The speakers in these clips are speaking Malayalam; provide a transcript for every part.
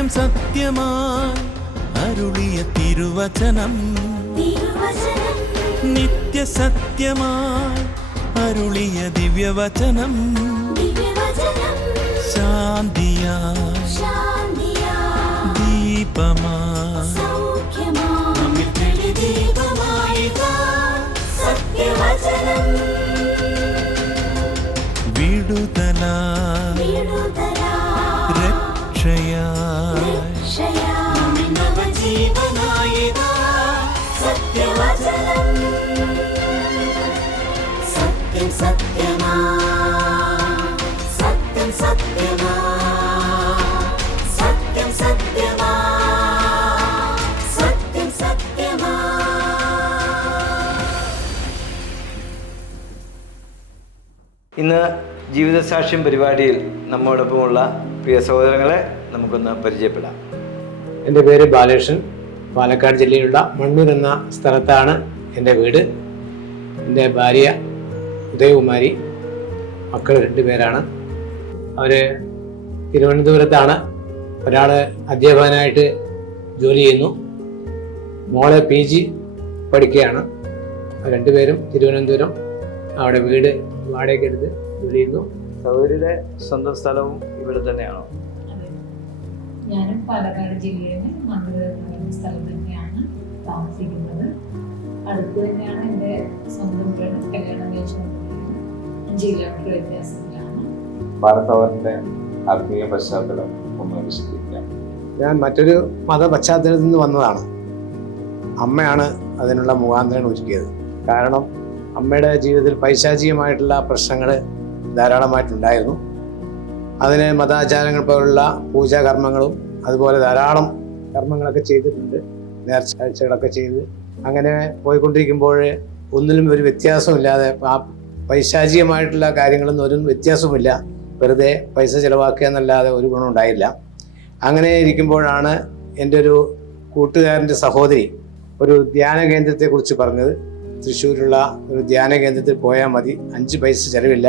സത്യം സത്യമായി അരുളിയ തിരുവചനം നിത്യസത്യമായി അരുളിയ ദിവ്യവചനം ശാന്തിയായി ദീപമായി നമ്മിൽ തെളിദീപമായിതാ സത്യവചനം വിടുതലായി രക്ഷയായി നമ്മിൽ നവജീവനായിതാ സത്യവചനം സത്യം സത്യമാ സത്യം സത്യമാ സത്യം സത്യമാ സത്യം സത്യമാ. ഇന്ന് ജീവിതസാക്ഷ്യം പരിപാടിയിൽ നമ്മോടൊപ്പമുള്ള പ്രിയ സഹോദരങ്ങളെ നമുക്കൊന്ന് പരിചയപ്പെടാം. എൻ്റെ പേര് ബാലകൃഷ്ണൻ. പാലക്കാട് ജില്ലയിലുള്ള മണ്ണൂർ എന്ന സ്ഥലത്താണ് എൻ്റെ വീട്. എൻ്റെ ഭാര്യ ഉദയകുമാരി, മക്കൾ 2 പേരാണ്. അവർ തിരുവനന്തപുരത്താണ്. ഒരാൾ അധ്യാപകനായിട്ട് ജോലി ചെയ്യുന്നു, മോളെ PG പഠിക്കുകയാണ്. 2 പേരും തിരുവനന്തപുരം അവിടെ വീട് വാടകയ്ക്ക് എടുത്ത് ജോലി ചെയ്യുന്നു. സഹോദരിയുടെ സ്വന്തം സ്ഥലവും ഇവിടെ തന്നെയാണോ? ഞാനും പാലക്കാട് ജില്ലയിലെ മണ്ണൂർ എന്ന സ്ഥലം തന്നെയാണ് താമസിക്കുന്നത്. അടുത്ത് തന്നെയാണ് എൻ്റെ സ്വന്തം വീട്. കല്യാണം കഴിച്ചത് 5 കിലോമീറ്റർ വ്യത്യാസത്തിലാണ്. ഭാരതവന്റെ ആത്മീയ പശ്ചാത്തലം ഒന്ന് വിശദീകരിക്കാം. ഞാൻ മറ്റൊരു മത പശ്ചാത്തലത്തിൽ നിന്ന് വന്നതാണ്. അമ്മയാണ് അതിനുള്ള മുഖാന്തരം ഒരുക്കിയത്. കാരണം അമ്മയുടെ ജീവിതത്തിൽ പൈശാചികമായിട്ടുള്ള പ്രശ്നങ്ങൾ ധാരാളമായിട്ടുണ്ടായിരുന്നു. അതിന് മതാചാരങ്ങൾ പോലുള്ള പൂജാകർമ്മങ്ങളും അതുപോലെ ധാരാളം കർമ്മങ്ങളൊക്കെ ചെയ്തിട്ടുണ്ട്, നേർച്ച കാഴ്ചകളൊക്കെ ചെയ്ത് അങ്ങനെ പോയിക്കൊണ്ടിരിക്കുമ്പോൾ ഒന്നിലും ഒരു വ്യത്യാസമില്ലാതെ ആ പൈശാചികമായിട്ടുള്ള കാര്യങ്ങളൊന്നും ഒരു വ്യത്യാസവുമില്ല. വെറുതെ പൈസ ചിലവാക്കുക എന്നല്ലാതെ ഒരു ഗുണം ഉണ്ടായില്ല. അങ്ങനെ ഇരിക്കുമ്പോഴാണ് എൻ്റെ ഒരു കൂട്ടുകാരൻ്റെ സഹോദരി ഒരു ധ്യാന കേന്ദ്രത്തെക്കുറിച്ച് പറഞ്ഞത്. തൃശ്ശൂരുള്ള ഒരു ധ്യാന കേന്ദ്രത്തിൽ പോയാൽ മതി, 5 പൈസ ചിലവില്ല,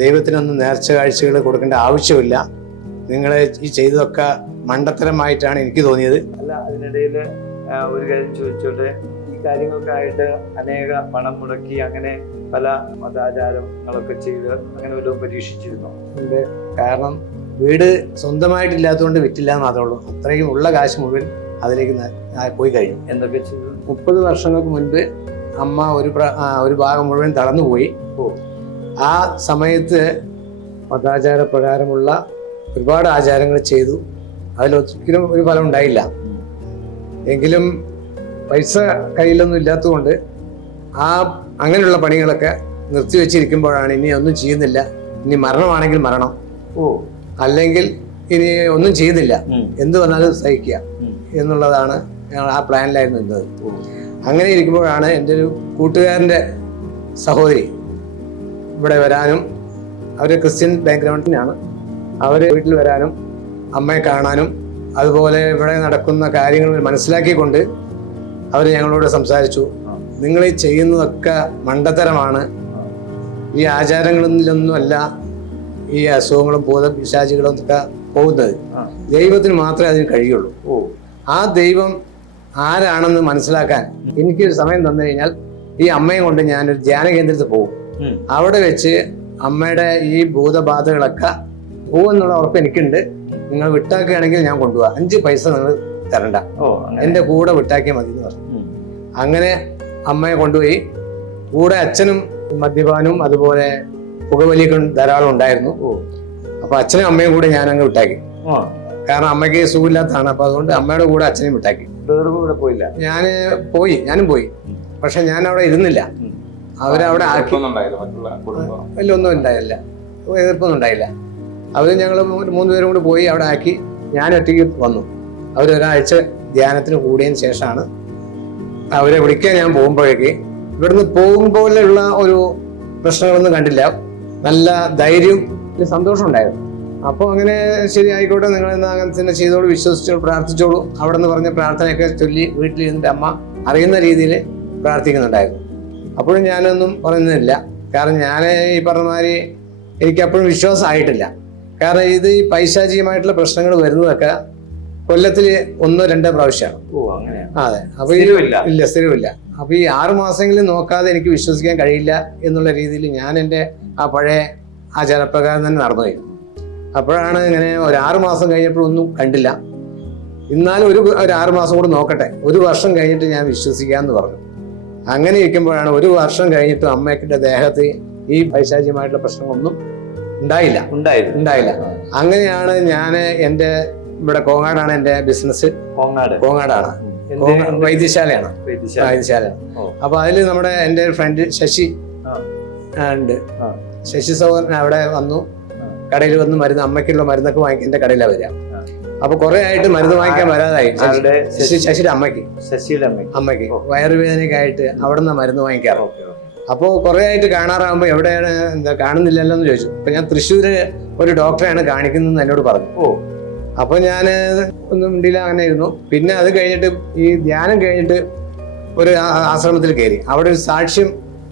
ദൈവത്തിനൊന്നും നേർച്ച കാഴ്ചകൾ കൊടുക്കേണ്ട ആവശ്യമില്ല, നിങ്ങൾ ഈ ചെയ്തതൊക്കെ മണ്ടത്തരമായിട്ടാണ് എനിക്ക് തോന്നിയത്. അല്ല, അതിനിടയിൽ ഒരു കാര്യം ചോദിച്ചോട്ടെ, ഈ കാര്യങ്ങൾക്കായിട്ട് അനേക പണം മുടക്കി അങ്ങനെ പല മതാചാരങ്ങളൊക്കെ ചെയ്ത് അങ്ങനെ വല്ലതും പരീക്ഷിച്ചിരുന്നോ? ഉണ്ട്. കാരണം വീട് സ്വന്തമായിട്ടില്ലാത്തതുകൊണ്ട് വിറ്റില്ല എന്ന് മാത്രമേ ഉള്ളൂ. അത്രയും ഉള്ള കാശ് മുഴുവൻ അതിലേക്ക് പോയി കഴിഞ്ഞു. എന്തൊക്കെ ചെയ്തു? 30 വർഷങ്ങൾക്ക് മുൻപ് അമ്മ ഒരു ഭാഗം മുഴുവൻ തളർന്നുപോയി. ആ സമയത്ത് മതാചാര പ്രകാരമുള്ള ഒരുപാട് ആചാരങ്ങൾ ചെയ്തു. അതിലൊരിക്കലും ഒരു ഫലം ഉണ്ടായില്ല. എങ്കിലും പൈസ കയ്യിലൊന്നും ഇല്ലാത്തതുകൊണ്ട് അങ്ങനെയുള്ള പണികളൊക്കെ നിർത്തിവെച്ചിരിക്കുമ്പോഴാണ് ഇനി ഒന്നും ചെയ്യുന്നില്ല, ഇനി മരണമാണെങ്കിൽ മരണം, അല്ലെങ്കിൽ ഇനി ഒന്നും ചെയ്യുന്നില്ല, എന്ത് വന്നാലും സഹിക്കുക എന്നുള്ളതാണ് ആ പ്ലാനിലായിരുന്നു ഇരുന്നത്. അങ്ങനെ ഇരിക്കുമ്പോഴാണ് എൻ്റെ ഒരു കൂട്ടുകാരൻ്റെ സഹോദരി ഇവിടെ വരാനും, അവർ ക്രിസ്ത്യൻ ബാക്ക്ഗ്രൗണ്ടിനാണ്, അവർ വീട്ടിൽ വരാനും അമ്മയെ കാണാനും അതുപോലെ ഇവിടെ നടക്കുന്ന കാര്യങ്ങൾ മനസ്സിലാക്കിക്കൊണ്ട് അവർ ഞങ്ങളോട് സംസാരിച്ചു. നിങ്ങൾ ഈ ചെയ്യുന്നതൊക്കെ മണ്ടത്തരമാണ്, ഈ ആചാരങ്ങളിലൊന്നുമല്ല ഈ അസുഖങ്ങളും പിശാചികളും ഒക്കെ പോകുന്നത്, ദൈവത്തിന് മാത്രമേ അതിന് കഴിയുള്ളൂ. ആ ദൈവം ആരാണെന്ന് മനസ്സിലാക്കാൻ എനിക്കൊരു സമയം തന്നു കഴിഞ്ഞാൽ ഈ അമ്മയെ കൊണ്ട് ഞാനൊരു ധ്യാന കേന്ദ്രത്തിൽ പോകും. അവിടെ വെച്ച് അമ്മയുടെ ഈ ഭൂതബാധകളൊക്കെ പോകുമെന്നുള്ള ഉറപ്പ് എനിക്കുണ്ട്. നിങ്ങൾ വിട്ടാക്കുകയാണെങ്കിൽ ഞാൻ കൊണ്ടുപോകാം, 5 പൈസ നിങ്ങൾ തരണ്ട, എൻ്റെ കൂടെ വിട്ടാക്കിയാൽ മതി എന്ന് പറഞ്ഞു. അങ്ങനെ അമ്മയെ കൊണ്ടുപോയി. കൂടെ അച്ഛനും മദ്യപാനും അതുപോലെ പുകവലിയൊക്കെ ധാരാളം ഉണ്ടായിരുന്നു. അപ്പൊ അച്ഛനും അമ്മയും കൂടെ ഞാൻ അങ്ങ് വിട്ടാക്കി. കാരണം അമ്മയ്ക്ക് സുഖമില്ലാത്തതാണ്. അപ്പൊ അതുകൊണ്ട് അമ്മയുടെ കൂടെ അച്ഛനെയും വിട്ടാക്കി. കൂടെ പോയില്ല? ഞാനും പോയി. പക്ഷെ ഞാൻ അവിടെ ഇരുന്നില്ല. അവരവിടെ ആക്കി. ഒന്നും ഉണ്ടായില്ല, എതിർപ്പൊന്നും ഉണ്ടായില്ല. അവര് ഞങ്ങൾ 3 പേരും കൂടി പോയി അവിടെ ആക്കി. ഞാൻ ഒറ്റയ്ക്ക് വന്നു. അവരൊരാഴ്ച ധ്യാനത്തിന് കൂടിയതിന് ശേഷമാണ് അവരെ വിളിക്കാൻ ഞാൻ പോകുമ്പോഴേക്ക് ഇവിടുന്ന് പോകുമ്പോഴുള്ള ഒരു പ്രശ്നങ്ങളൊന്നും കണ്ടില്ല. നല്ല ധൈര്യം, സന്തോഷം ഉണ്ടായിരുന്നു. അപ്പോൾ അങ്ങനെ ശരി ആയിക്കോട്ടെ, നിങ്ങൾ എന്നാൽ അങ്ങനെ തന്നെ ചെയ്തോളൂ, വിശ്വസിച്ചോളൂ, പ്രാർത്ഥിച്ചോളൂ. അവിടെ നിന്ന് പറഞ്ഞ പ്രാർത്ഥനയൊക്കെ ചൊല്ലി വീട്ടിൽ ഇരുന്നിട്ട് അമ്മ അറിയുന്ന രീതിയിൽ പ്രാർത്ഥിക്കുന്നുണ്ടായിരുന്നു. അപ്പോഴും ഞാനൊന്നും പറയുന്നില്ല. കാരണം ഞാൻ ഈ പറഞ്ഞ മാതിരി എനിക്കപ്പോഴും വിശ്വാസമായിട്ടില്ല. കാരണം ഇത് ഈ പൈശാചികമായിട്ടുള്ള പ്രശ്നങ്ങൾ വരുന്നതൊക്കെ കൊല്ലത്തിൽ 1-2 പ്രാവശ്യമാണ്. ഓ അങ്ങനെയാണ്. അതെ. അപ്പൊ സ്ഥിരമില്ല. സ്ഥിരമില്ല. അപ്പൊ ഈ 6 മാസമെങ്കിലും നോക്കാതെ എനിക്ക് വിശ്വസിക്കാൻ കഴിയില്ല എന്നുള്ള രീതിയിൽ ഞാൻ എൻ്റെ ആ പഴയ ആചാരപ്രകാരം തന്നെ നടന്നുപോയി. അപ്പോഴാണ് ഇങ്ങനെ ഒരു 6 മാസം കഴിഞ്ഞപ്പോഴൊന്നും കണ്ടില്ല. എന്നാലും ഒരു 6 മാസം കൂടി നോക്കട്ടെ, 1 വർഷം കഴിഞ്ഞിട്ട് ഞാൻ വിശ്വസിക്കാമെന്ന് പറഞ്ഞു. അങ്ങനെ ഇരിക്കുമ്പോഴാണ് 1 വർഷം കഴിഞ്ഞിട്ട് അമ്മയ്ക്കിന്റെ ദേഹത്ത് ഈ പൈശാചികമായിട്ടുള്ള പ്രശ്നമൊന്നും ഉണ്ടായില്ല. അങ്ങനെയാണ് ഞാൻ എൻ്റെ ഇവിടെ കോങ്ങാടാണ് എൻ്റെ ബിസിനസ്. കോങ്ങാടാണ്, വൈദ്യശാലയാണ്. അപ്പൊ അതിൽ നമ്മുടെ എൻ്റെ ഫ്രണ്ട് ശശി ഉണ്ട്. ശശി സഹോദരൻ അവിടെ വന്നു, കടയിൽ വന്ന് മരുന്ന്, അമ്മയ്ക്കുള്ള മരുന്നൊക്കെ വാങ്ങിക്കാൻ എൻ്റെ കടയിലാണ് വരിക. അപ്പൊ കുറെ ആയിട്ട് മരുന്ന് വാങ്ങിക്കാൻ വരാതായി. ശശിയുടെ അമ്മയ്ക്ക് വയറുവേദനയൊക്കെ ആയിട്ട് അവിടെ നിന്ന് മരുന്ന് വാങ്ങിക്കാറോ. അപ്പോൾ കുറെ ആയിട്ട് കാണാറാകുമ്പോൾ എവിടെയാണ് കാണുന്നില്ലല്ലോ എന്ന് ചോദിച്ചു. അപ്പൊ ഞാൻ തൃശ്ശൂര് ഒരു ഡോക്ടറെയാണ് കാണിക്കുന്നതെന്ന് എന്നോട് പറഞ്ഞു. അപ്പൊ ഞാൻ ഒന്നും മിണ്ടിയില്ല, അങ്ങനെ ഇരുന്നു. പിന്നെ അത് കഴിഞ്ഞിട്ട് ഈ ധ്യാനം കഴിഞ്ഞിട്ട് ഒരു ആശ്രമത്തിൽ കയറി. അവിടെ ഒരു സാക്ഷ്യം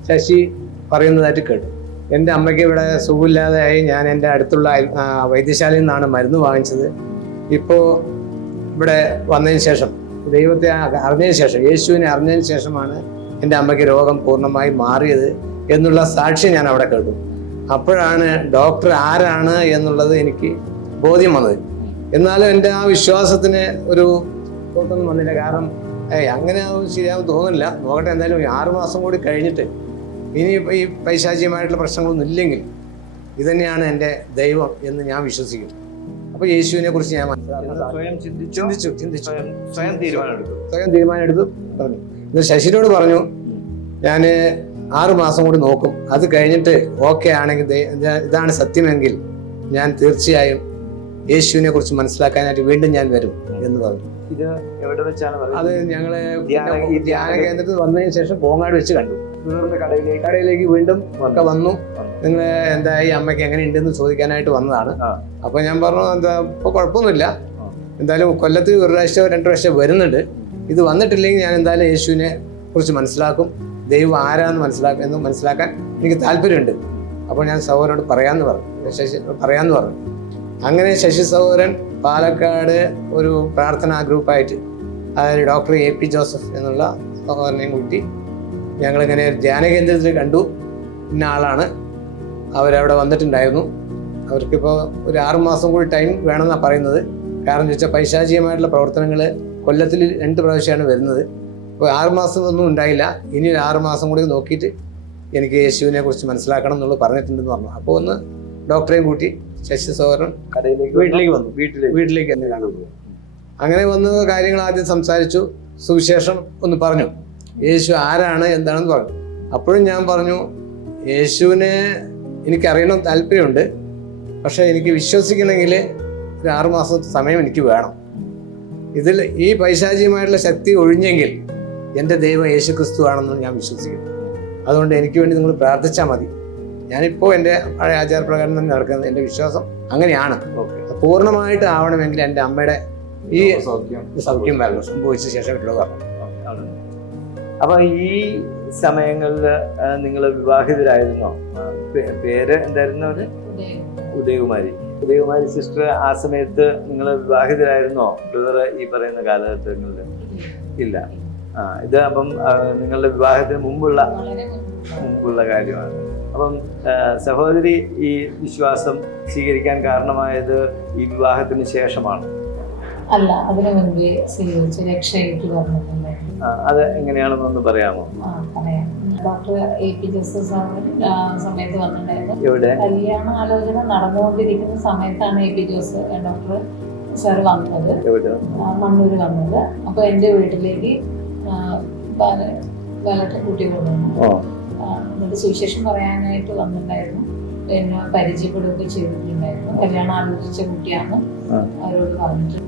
ശശി പറയുന്നതായിട്ട് കേട്ടു. എൻ്റെ അമ്മയ്ക്ക് ഇവിടെ സുഖമില്ലാതെയായി, ഞാൻ എൻ്റെ അടുത്തുള്ള വൈദ്യശാലയിൽ നിന്നാണ് മരുന്ന് വാങ്ങിച്ചത്. ഇപ്പോൾ ഇവിടെ വന്നതിന് ശേഷം, ദൈവത്തെ അറിഞ്ഞതിന് ശേഷം, യേശുവിനെ അറിഞ്ഞതിന് ശേഷമാണ് എൻ്റെ അമ്മയ്ക്ക് രോഗം പൂർണ്ണമായി മാറിയത് എന്നുള്ള സാക്ഷ്യം ഞാൻ അവിടെ കേട്ടു. അപ്പോഴാണ് ഡോക്ടർ ആരാണ് എന്നുള്ളത് എനിക്ക് ബോധ്യം വന്നത്. എന്നാലും എൻ്റെ ആ വിശ്വാസത്തിന് ഒരു തോട്ടൊന്നും വന്നില്ല. കാരണം അങ്ങനെ ശരിയാവും തോന്നുന്നില്ല. നോക്കട്ടെ, എന്തായാലും 6 മാസം കൂടി കഴിഞ്ഞിട്ട് ഇനി ഈ പൈശാചികമായിട്ടുള്ള പ്രശ്നങ്ങളൊന്നും ഇല്ലെങ്കിൽ ഇതുതന്നെയാണ് എൻ്റെ ദൈവം എന്ന് ഞാൻ വിശ്വസിക്കും. അപ്പൊ യേശുവിനെ കുറിച്ച് ഞാൻ സ്വയം തീരുമാനം എടുത്തു പറഞ്ഞു. ഇന്ന് ശശിനോട് പറഞ്ഞു, ഞാൻ 6 മാസം കൂടി നോക്കും, അത് കഴിഞ്ഞിട്ട് ഓക്കെ ആണെങ്കിൽ ഇതാണ് സത്യമെങ്കിൽ ഞാൻ തീർച്ചയായും യേശുവിനെ കുറിച്ച് മനസ്സിലാക്കാനായിട്ട് വീണ്ടും ഞാൻ വരും എന്ന് പറഞ്ഞു. ഇത് എവിടെ വെച്ചാണ്? അത് ഞങ്ങള് ധ്യാന കേന്ദ്രത്തിൽ വന്നതിന് ശേഷം കോങ്ങാട് വെച്ച് കണ്ടു. കടയിലേക്ക് വീണ്ടും ഒക്കെ വന്നു. നിങ്ങൾ എന്തായി, അമ്മയ്ക്ക് എങ്ങനെ ഉണ്ടെന്ന് ചോദിക്കാനായിട്ട് വന്നതാണ്. അപ്പൊ ഞാൻ പറഞ്ഞു, എന്താ ഇപ്പൊ കുഴപ്പമൊന്നുമില്ല, എന്തായാലും കൊല്ലത്തിൽ 1 പ്രാവശ്യം 2 പ്രാവശ്യം വരുന്നുണ്ട്. ഇത് വന്നിട്ടില്ലെങ്കിൽ ഞാൻ എന്തായാലും യേശുവിനെ കുറിച്ച് മനസ്സിലാക്കും, ദൈവം ആരാന്ന് മനസ്സിലാക്കാൻ എനിക്ക് താല്പര്യമുണ്ട്. അപ്പോൾ ഞാൻ സഹോദരനോട് പറയാന്ന് പറഞ്ഞു. അങ്ങനെ ശശി സഹോദരൻ പാലക്കാട് ഒരു പ്രാർത്ഥനാ ഗ്രൂപ്പായിട്ട്, അതായത് ഡോക്ടർ AP ജോസഫ് എന്നുള്ള സഹോദരനെയും കൂട്ടി ഞങ്ങളിങ്ങനെ ധ്യാന കേന്ദ്രത്തിൽ കണ്ടു. ഇന്ന ആളാണ്, അവരവിടെ വന്നിട്ടുണ്ടായിരുന്നു. അവർക്കിപ്പോൾ ഒരു 6 മാസം കൂടി ടൈം വേണമെന്നാണ് പറയുന്നത്. കാരണം ചോദിച്ചാൽ പൈശാചികമായിട്ടുള്ള പ്രവർത്തനങ്ങൾ കൊല്ലത്തിൽ 2 പ്രാവശ്യമാണ് വരുന്നത്. അപ്പോൾ 6 മാസം ഒന്നും ഉണ്ടായില്ല. ഇനി ഒരു 6 മാസം കൂടി നോക്കിയിട്ട് എനിക്ക് യേശുവിനെ കുറിച്ച് മനസ്സിലാക്കണം എന്നുള്ളത് പറഞ്ഞിട്ടുണ്ടെന്ന് പറഞ്ഞു. അപ്പോൾ ഒന്ന് ഡോക്ടറെയും കൂട്ടി ശശി സഹോദരൻ വീട്ടിലേക്ക് തന്നെ കാണാൻ പോകും. അങ്ങനെ വന്ന് കാര്യങ്ങൾ ആദ്യം സംസാരിച്ചു, സുവിശേഷം ഒന്ന് പറഞ്ഞു, യേശു ആരാണ് എന്താണെന്ന് പറഞ്ഞു. അപ്പോഴും ഞാൻ പറഞ്ഞു, യേശുവിനെ എനിക്കറിയണം, താല്പര്യമുണ്ട്, പക്ഷെ എനിക്ക് വിശ്വസിക്കണമെങ്കിൽ ഒരു 6 മാസത്തെ സമയം എനിക്ക് വേണം. ഇതിൽ ഈ പൈശാചികമായിട്ടുള്ള ശക്തി ഒഴിഞ്ഞെങ്കിൽ എൻ്റെ ദൈവം യേശു ക്രിസ്തു ആണെന്ന് ഞാൻ വിശ്വസിക്കുന്നു. അതുകൊണ്ട് എനിക്ക് വേണ്ടി നിങ്ങൾ പ്രാർത്ഥിച്ചാൽ മതി. ഞാനിപ്പോൾ എൻ്റെ പഴയ ആചാരപ്രകാരം തന്നെ നടക്കുന്നത്. എൻ്റെ വിശ്വാസം അങ്ങനെയാണ്. പൂർണ്ണമായിട്ട് ആവണമെങ്കിൽ എൻ്റെ അമ്മയുടെ ഈ സൗഖ്യം വരണം, സംഭവിച്ച ശേഷം ഉള്ളത് പറഞ്ഞു. അപ്പൊ ഈ സമയങ്ങളിൽ നിങ്ങൾ വിവാഹിതരായിരുന്നോ? പേര് എന്തായിരുന്നു? ഉദയകുമാരി സിസ്റ്റർ. ആ സമയത്ത് നിങ്ങൾ വിവാഹിതരായിരുന്നോ ബ്രദർ? ഈ പറയുന്ന കാലഘട്ടങ്ങളിൽ ഇല്ല. ഇത് അപ്പം നിങ്ങളുടെ വിവാഹത്തിന് മുമ്പുള്ള കാര്യമാണ്. അപ്പം സഹോദരി ഈ വിശ്വാസം സ്വീകരിക്കാൻ കാരണമായത് ഈ വിവാഹത്തിന് ശേഷമാണ്? അല്ല, അതിനു മുൻപേ സ്വീകരിച്ച് രക്ഷയ്ക്ക് പറഞ്ഞിട്ടുണ്ടായിരുന്നു. അത് എങ്ങനെയാണെന്നൊന്ന് പറയാമോ? പറയാം. ഡോക്ടർ AP ജോസഫ് സമയത്ത് വന്നിട്ടുണ്ടായിരുന്നു. എവിടെ? കല്യാണ ആലോചന നടന്നുകൊണ്ടിരിക്കുന്ന സമയത്താണ് AP ജോസഫ് ഡോക്ടർ സാർ വന്നത്, മണ്ണൂര് വന്നത്. അപ്പൊ എൻ്റെ വീട്ടിലേക്ക് ബാലറ്റ് കൂട്ടി കൊണ്ടുവന്നു. എന്നിട്ട് സുവിശേഷം പറയാനായിട്ട് വന്നിട്ടുണ്ടായിരുന്നു. പിന്നെ പരിചയപ്പെടുകയൊക്കെ ചെയ്തിട്ടുണ്ടായിരുന്നു. കല്യാണം ആലോചിച്ച കുട്ടിയാണ് അവരോട് പറഞ്ഞിട്ടുണ്ട്.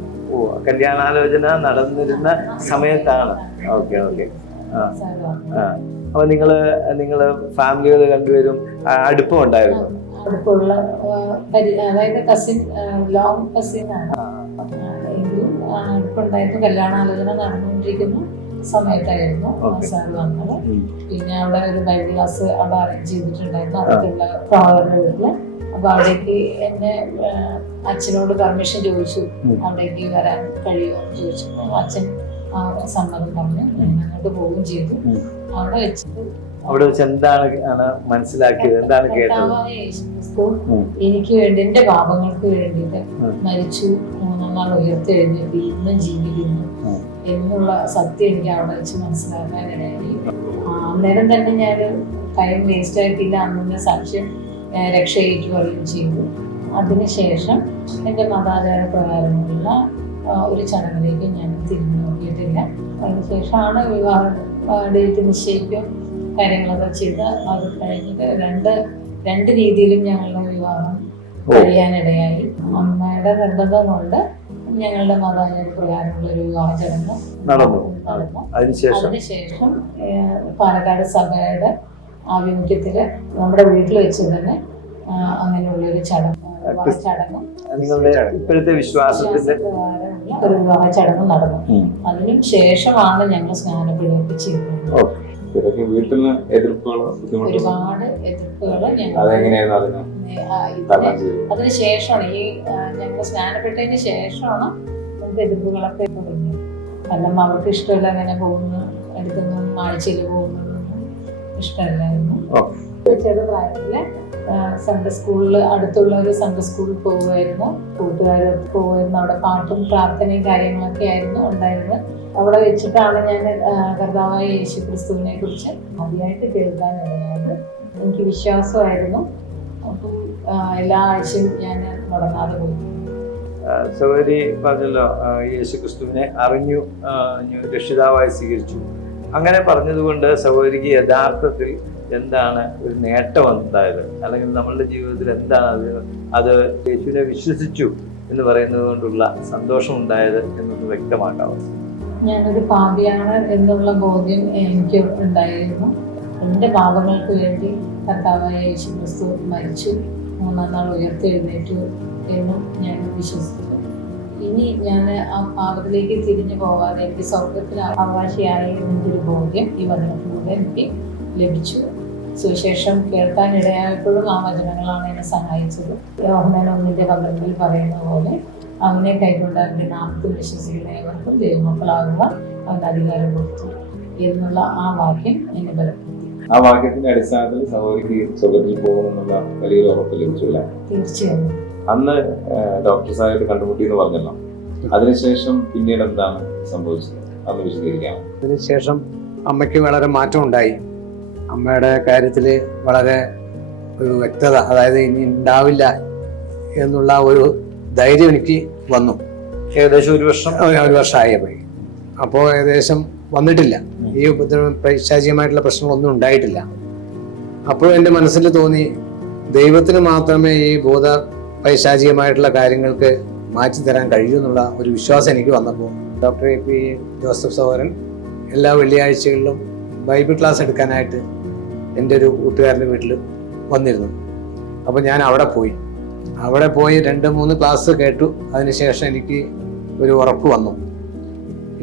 കല്യാണാലോചന നടന്നിരുന്ന സമയത്താണ്. ഓക്കെ. അപ്പൊ നിങ്ങള് ഫാമിലികൾ രണ്ടുപേരും അടുപ്പം ഉണ്ടായിരുന്നു? അടുപ്പമുള്ള, അതായത് കസിൻ, ലോങ് കസിൻ ആണ്. എങ്കിലും അടുപ്പുണ്ടായിരുന്നു. കല്യാണാലോചന നടന്നുകൊണ്ടിരിക്കുന്നു. സമയത്തായിരുന്നു Okay. സാർ വന്നത്. ഉം. പിന്നെ അവിടെ ഒരു ബൈബിൾ ക്ലാസ് അവിടെ അറേഞ്ച് ചെയ്തിട്ടുണ്ടായിരുന്നു അടുത്തുള്ള ഫാദറിന്റെ വീട്ടില്. അപ്പൊ അവിടേക്ക് എന്നെ അച്ഛനോട് പെർമിഷൻ ചോദിച്ചു, അവിടേക്ക് വരാൻ കഴിയുമോ എന്ന് ചോദിച്ചു. അച്ഛൻ സമ്മതം പറഞ്ഞു. അങ്ങോട്ട് പോവുകയും ചെയ്തു. അവിടെ വെച്ചിട്ട് എന്താണ് മനസ്സിലാക്കിയത്, എന്താണ് കേട്ടത്? കർത്താവായ യേശുക്രിസ്തു എനിക്ക് വേണ്ടി, എന്റെ പാപങ്ങൾക്ക് വേണ്ടിയിട്ട് മരിച്ചു, 3-ാം നാൾ ഉയർത്തെഴുന്നേറ്റ് ഇന്നും ജീവിക്കുന്നു എന്നുള്ള സത്യം എനിക്ക് അവിടെ വെച്ച് മനസ്സിലാക്കാനിടയായി. അന്നേരം തന്നെ ഞാൻ ടൈം വേസ്റ്റ് ആക്കിയില്ല. അന്നെ സാക്ഷ്യം രക്ഷയേറ്റു വരികയും ചെയ്തു. അതിനുശേഷം എൻ്റെ മതാചാര പ്രകാരമുള്ള ഒരു ചടങ്ങിലേക്ക് ഞാൻ തിരിഞ്ഞു നോക്കിയിട്ടില്ല. അതിനുശേഷമാണ് വിവാഹ ഡേറ്റ് നിശ്ചയിക്കും കാര്യങ്ങളൊക്കെ ചെയ്ത് അത് കഴിഞ്ഞിട്ട് രണ്ട് രീതിയിലും ഞങ്ങളുടെ വിവാഹം കഴിയാനിടയായി. അമ്മയുടെ നിർബന്ധം കൊണ്ട് ഞങ്ങളുടെ മതാചാര പ്രകാരമുള്ള ഒരു വിവാഹ ചടങ്ങ് നടന്നു. അതിനുശേഷം പാലക്കാട് സഭയുടെ ആഭിമുഖ്യത്തില് നമ്മുടെ വീട്ടിൽ വെച്ച് തന്നെ അങ്ങനെയുള്ളൊരു ചടങ്ങും ഇപ്പോഴത്തെ വിശ്വാസത്തിന്റെ ഒരു വിവാഹ ചടങ്ങ് നടന്നു. അതിനും ശേഷമാണ് ഞങ്ങൾ സ്നാനപ്പെടുകയൊക്കെ ചെയ്തത്. വീട്ടിൽ എതിർപ്പുകളോ ഒരുപാട് എതിർപ്പുകൾ അതിനുശേഷമാണ് ഈ ഞങ്ങൾ സ്നാനപ്പെട്ടതിന് ശേഷമാണ് നമുക്ക് എതിർപ്പുകളൊക്കെ തുടങ്ങിയത്. കാരണം അവർക്ക് ഇഷ്ടമില്ല അങ്ങനെ പോകുന്നു, എടുക്കുന്നതും ആഴ്ചയിൽ പോകുന്നതൊന്നും ഇഷ്ടമല്ലായിരുന്നു. ചെറുപ്രായത്തില് സൺഡേ സ്കൂളിൽ, അടുത്തുള്ള ഒരു സൺഡേ സ്കൂളിൽ പോകുമായിരുന്നു, കൂട്ടുകാരൊക്കെ പോകുമായിരുന്നു. അവിടെ പാട്ടും പ്രാർത്ഥനയും കാര്യങ്ങളൊക്കെ ആയിരുന്നു ഉണ്ടായിരുന്നത്. അവിടെ വെച്ചിട്ടാണ് ഞാൻ കർത്താവായ യേശുക്രിസ്തുവിനെ കുറിച്ച് ആദ്യമായിട്ട് കേൾക്കാനിടയായത്. എനിക്ക് വിശ്വാസമായിരുന്നു. അപ്പം എല്ലാ ആഴ്ചയും ഞാൻ മുടങ്ങാതെ പോയി. സഹോദരി പറഞ്ഞല്ലോ, യേശുക്രിസ്തുവിനെ അറിഞ്ഞു, രക്ഷിതാവായി സ്വീകരിച്ചു. അങ്ങനെ പറഞ്ഞതുകൊണ്ട് സഹോദരിക്ക് യഥാർത്ഥത്തിൽ എന്താണ് ഒരു നേട്ടം ഉണ്ടായത്, അല്ലെങ്കിൽ നമ്മളുടെ ജീവിതത്തിൽ എന്താണ് അത് യേശുവിനെ വിശ്വസിച്ചു എന്ന് പറയുന്നത് കൊണ്ടുള്ള സന്തോഷം ഉണ്ടായത് എന്നൊന്ന് വ്യക്തമാക്കാമോ? ഞാനൊരു പാപിയാണ് എന്നുള്ള ബോധ്യം എനിക്ക് ഉണ്ടായിരുന്നു. എൻ്റെ പാപങ്ങൾക്ക് വേണ്ടി കർത്താവായ യേശുക്രിസ്തു മരിച്ചു, 3-ാം നാൾ ഉയർത്തെഴുന്നേറ്റു എന്നും ഞാൻ വിശ്വസിച്ചു. ഇനി ഞാൻ ആ പാപത്തിലേക്ക് തിരിഞ്ഞു പോകാതെ എനിക്ക് സ്വർഗത്തിൽ അവകാശിയായി എന്നൊരു ബോധ്യം ഈ വചനത്തിലൂടെ എനിക്ക് ലഭിച്ചു. സുവിശേഷം കേൾക്കാനിടയായപ്പോഴും ആ വചനങ്ങളാണ് എന്നെ സഹായിച്ചത്. യോഹന്നാൻ 1:12 പറയുന്ന പോലെ അവനെ കൈകൊണ്ട് അവന്റെ നാമത്തിൽ വിശ്വസിക്കുന്നവർക്കും ദൈവമക്കളാകുക അവൻ അധികാരം കൊടുത്തു എന്നുള്ള ആ വാക്യം എന്നെ ബലപ്പെടുത്തി. ആ വാക്യത്തിന്റെ അടിസ്ഥാനത്തിൽ സഹോദരിക്ക് സ്വർഗത്തിൽ പോകുമെന്നുള്ള വലിയൊരു ഉറപ്പ് ലഭിച്ചില്ല. തീർച്ചയായും. അന്ന് ഡോക്ടർ സാഹിബ് കണ്ടുമുട്ടി എന്ന് പറഞ്ഞല്ലോ, അതിനുശേഷം പിന്നീട് എന്താണ് സംഭവിച്ചത് അന്ന് വിശദീകരിക്കാം. അതിനുശേഷം അമ്മയ്ക്ക് വളരെ മാറ്റം ഉണ്ടായി. അമ്മയുടെ കാര്യത്തിൽ വളരെ ഒരു വ്യക്തത, അതായത് ഇനി ഉണ്ടാവില്ല എന്നുള്ള ഒരു ധൈര്യം എനിക്ക് വന്നു. ഏകദേശം ഒരു വർഷമായി പോയി. അപ്പോൾ ഏകദേശം വന്നിട്ടില്ല, ഈ പൈശാചികമായിട്ടുള്ള പ്രശ്നങ്ങളൊന്നും ഉണ്ടായിട്ടില്ല. അപ്പോഴും എൻ്റെ മനസ്സിൽ തോന്നി, ദൈവത്തിന് മാത്രമേ ഈ പൈശാചികമായിട്ടുള്ള കാര്യങ്ങൾക്ക് മാറ്റി തരാൻ കഴിയൂ എന്നുള്ള ഒരു വിശ്വാസം എനിക്ക് വന്നപ്പോൾ ഡോക്ടർ എ പി ജോസഫ് സഹോദരൻ എല്ലാ വെള്ളിയാഴ്ചകളിലും ബൈബിൾ ക്ലാസ് എടുക്കാനായിട്ട് എൻ്റെ ഒരു കൂട്ടുകാരൻ്റെ വീട്ടിൽ വന്നിരുന്നു. അപ്പോൾ ഞാൻ അവിടെ പോയി 2-3 ക്ലാസ് കേട്ടു. അതിനുശേഷം എനിക്ക് ഒരു ഉറപ്പ് വന്നു,